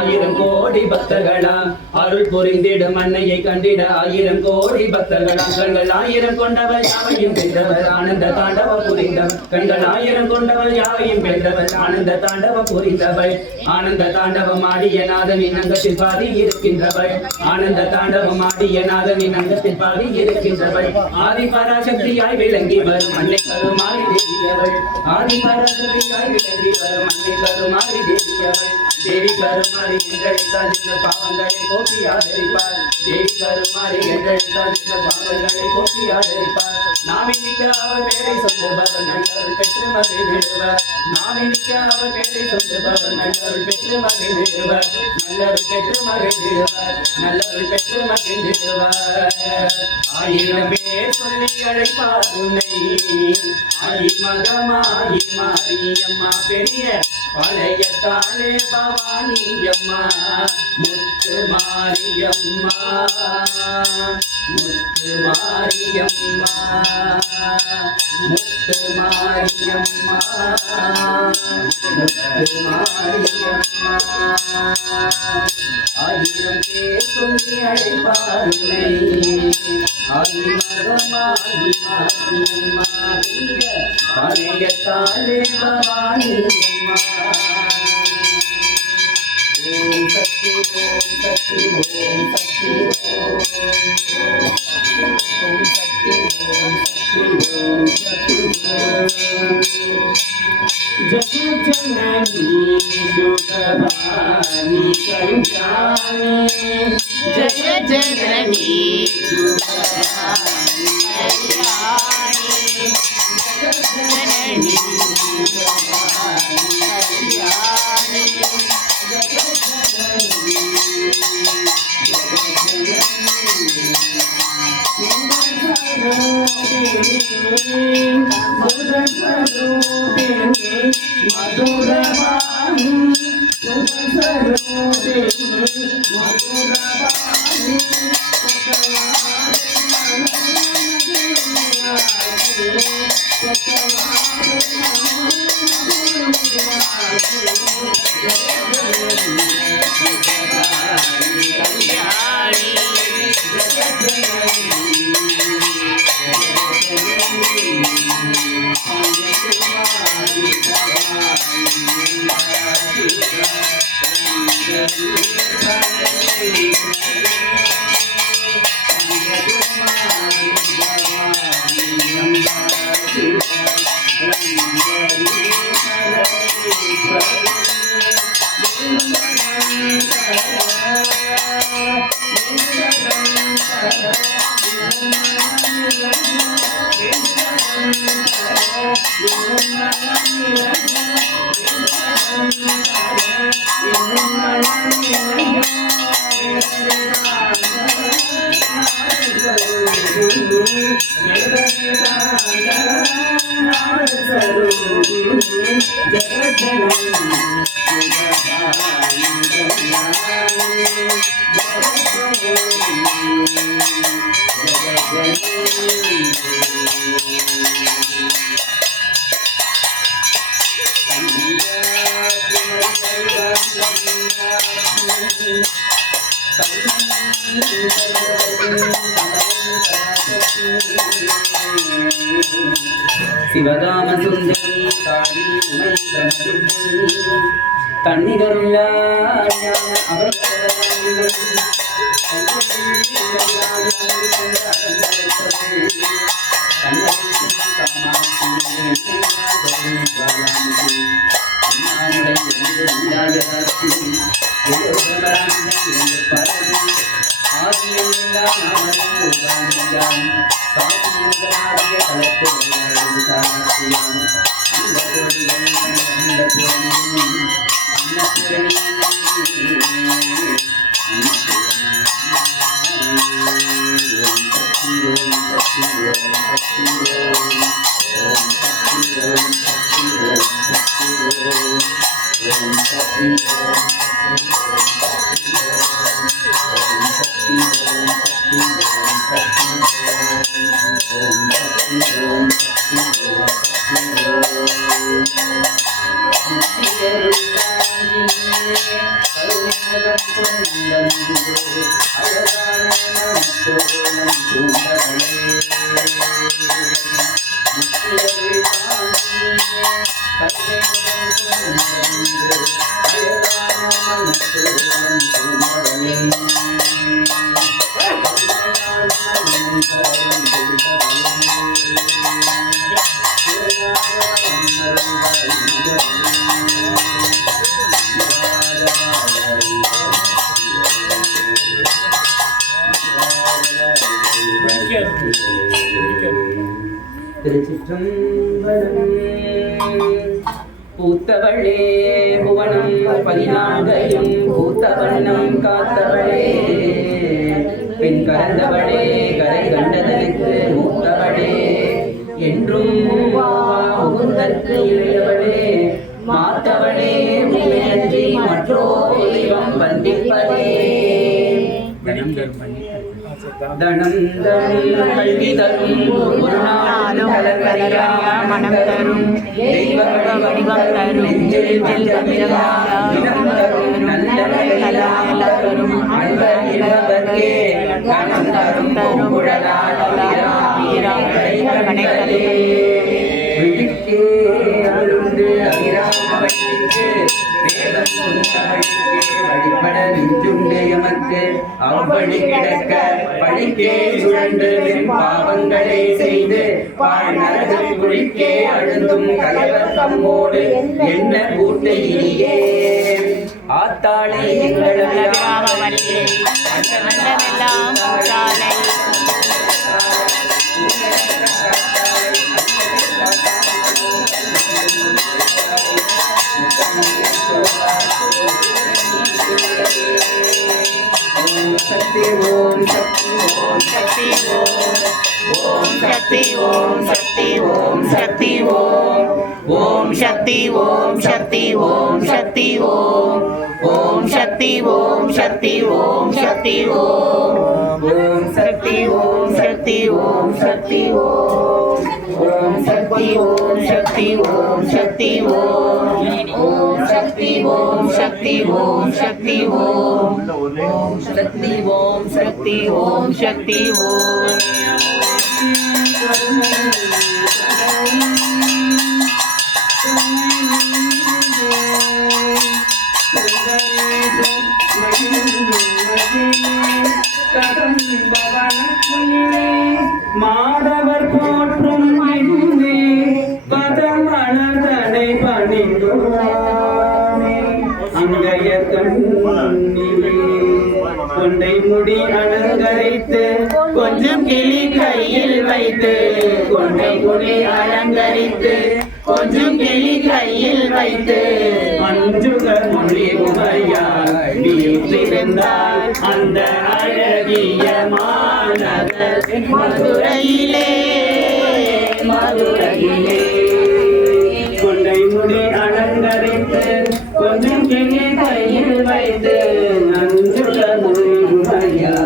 ஆயிரம் கோடி பக்தர்களா அருள் புரிந்திடும் அன்னையை கண்டிட ஆயிரம் கோடி பக்தர்களா கண்கள் ஆயிரம் கொண்டவர் யாவையும் வென்றவர் ஆனந்த தாண்டவம் புரிந்தவர் கண்கள் ஆயிரம் கொண்டவர் யாவையும் வென்றவர் ஆனந்த தாண்டவம் புரிந்தவர் ஆனந்த தாண்டவம் ஆடிய நாதனின் அங்கத்தில் பாதி இருக்கின்றவர் ஆனந்த தாண்டவம் ஆடிய நாதனின் அங்கத்தில் பாதி இருக்கின்றவர் ஆதி பராசக்தியாய் விளங்கி வரும் அன்னை கருமாறி தேவியவள் ஆதி பராசக்தியாய் விளங்கி வரும் அன்னை கருமாறி தேவியவள் தேவி கருமாறி என்றழைத்தால் இந்த பாவங்களை போக்கி ஆதரிப்பார் தேவி கருமாறி என்றழைத்தால் இந்த பாவங்களை போக்கி ஆதரிப்பார் நாமினிக்க அவர் பேரை சொல்லுபவர் நல்லருள் பெற்று மகிழ்ந்திடுவர் நாமினிக்க அவர் பேரை சொல்லுபவர் நல்லருள் பெற்று மகிழ்ந்திடுவர் நல்லருள் பெற்று மகிழ்ந்திடுவர் நல்லருள் பெற்று மகிழ்ந்திடுவர் ஆயிரம் பேர் சொல்லி அழைப்பார் உன்னை ஆயி மகமாயி மாரியம்மா பெரிய பழையத்தாலே பவானி அம்மா முத்து மாரியம்மா முத்து மாரியம்மா முத்து மாரியம்மா முத்து மாரியம்மா ஆயிரம் பேர் சொல்லி அழைப்பாருனை ஆயி மகமாயி மாரியம்மா பெரிய பழையத்தாலே பவானி அம்மா ஓம் சக்தி ஓம் சக்தி ஓம் சக்தி ஓம் சக்தி ஓம் சக்தி ஓம் சக்தி ஜனனி சுகவாணி கல்யாணி जय जननी सुखदायिनी कल्याणी जननी कल्याणी சிவகாம சுந்தரி காளி உமை தன்னிகருள்ள அவர் Thank you. திருச்சிற்றம்பலம். பூத்தவளே புவனம் 14 பூத்த வண்ணம் காத்தவளே, பெண் கலந்தவளே கரை கண்டதனுக்கு மூத்தவளே, என்றும் முகுந்தற்கு இளையவளே, மாத்தவளே முயன்றி மற்றோ தெய்வம் வந்திப்பதே. தனம் தரும் கல்வி தரும் ஒரு நாளும் கலங்கரியா மனம் தரும் தெய்வ வடிவம் தரும் நெஞ்சில் தினம் தரும் நல்ல தரும் அன்பர் இளவர்க்கே கணம் தரும் குழலால் கடைகளே விழிக்கே அருண்டு அகிராமவழிக்கு வேதம் சொன்னவழிக்கே வழிபட நின்றுண்டே எமக்கு அவ்வழி கிடக்க பழிக்கே சுழன்று பாவங்களை செய்து வாழ்நரக குழிக்கே அழுந்தும் கலைவர் தம்மோடு என்ன கூட்டையிலே ஆத்தாளை எங்களெல்லாம் சக்தி ஓம் சக்தி ஓம் சக்தி ஓம் சக்தி ஓம் சக்தி ஓம் சக்தி ஓம் ஓம் சக்தி ஓம் சக்தி ஓம் சக்தி ஓம் ஓம் சக்தி ஓம் சக்தி ஓம் சக்தி ஓம் ஓம் சக்தி ஓம் சக்தி ஓம் சக்தி ஓம் ஓம் சக்தி ஓம் சக்தி ஓம் சக்தி ஓம் ஓம் சக்தி ஓம் சக்தி ஓம் சக்தி ஓம் ஓம் சக்தி ஓம் சக்தி ஓம் சக்தி ஓம் மாதவர் போற்றும் பதமலர்தனை பணிந்தோனே அங்கைய கண்ணிலே கொண்டை முடி அலங்கரித்து கொஞ்சம் கிளி கையில் வைத்து கொண்டை முடி அலங்கரித்து கொஞ்சம் கிளி கையில் வைத்து அஞ்சுகர் மொழி உமையாய் வீற்றிருந்தார் அந்த அழகிய மாநகர் மதுரையிலே மதுரையிலே கொண்டை முடி